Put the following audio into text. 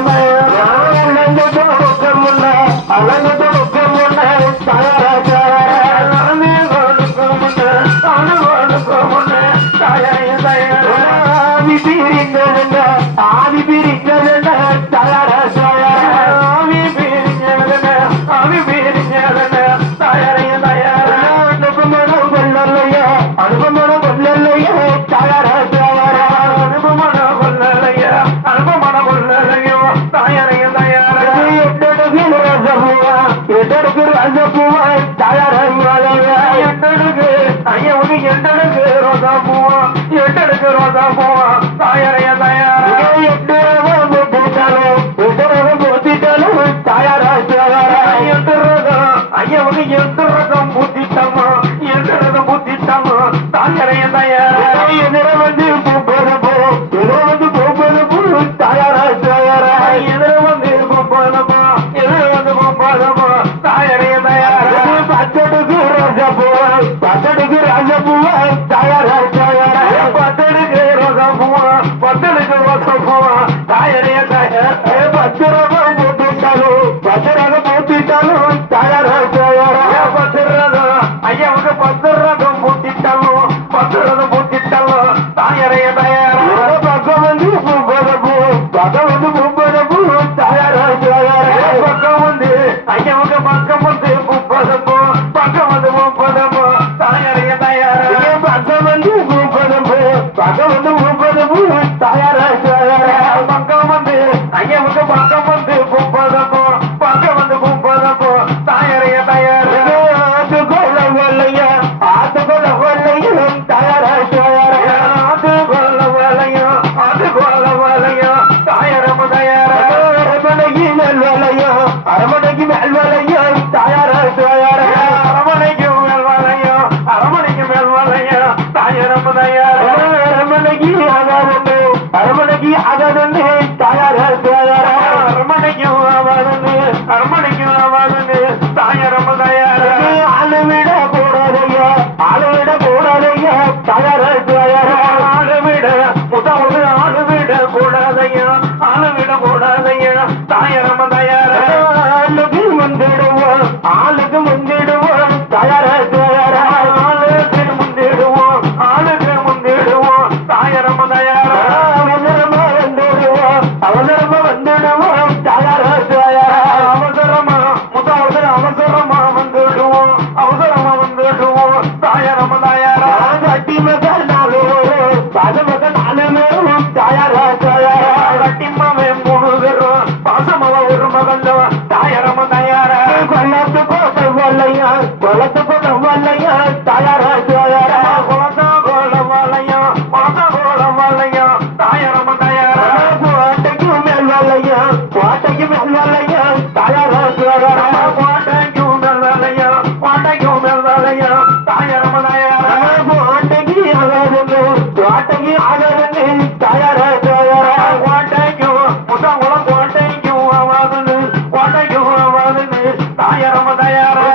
Amen. எந்தடுக்கு அஞ்சப்புவாய் தாயாராய் எந்தடுக்கு ஐயவுக்கு எந்தடுக்கு ரோசா பூவா எந்தடுக்கு ரோசா பூவா தாயாரை பத்து ரகம் பூட்டிட்டலோ பத்து ரகம் பூட்டிட்டலோ தாயரைய தயாரா. பகவதி பகவதி அரಮனைக்கு ஆகாதண்டு அரமனைக்கு ஆகாதண்டு தாயார தாயார அரமனைக்கும் ஆகாதண்டு அரமனைக்கும் ஆகாதண்டு தாயாரம்ம தாயார அளவிட போடாதையா அளவிட போடாதையா தாயார தாயார அளவிட முதல்ல அளவிட போடாதையா அளவிட போடாதையா தாயாரம்ம தாயார. குளத்து குளம் வல்லையும் தயாரா தயாரா குளத்து குளம் வல்லையும் குளத்து குளம் வல்லையும் தயாரமா தயாரா கோட்டைக்கு மேல் வல்லையும் கோட்டைக்கு மேல் வல்லையும் தயாரா தயாரா கோட்டைக்கு மேல் வல்லையும் கோட்டைக்கு மேல் வல்லையும் தயாரமா தயாரா கோட்டைக்கு அழகு கோட்டைக்கு அழகு தயாரா தயாரா கோட்டைக்கு முத்தங்குளம் தயாரா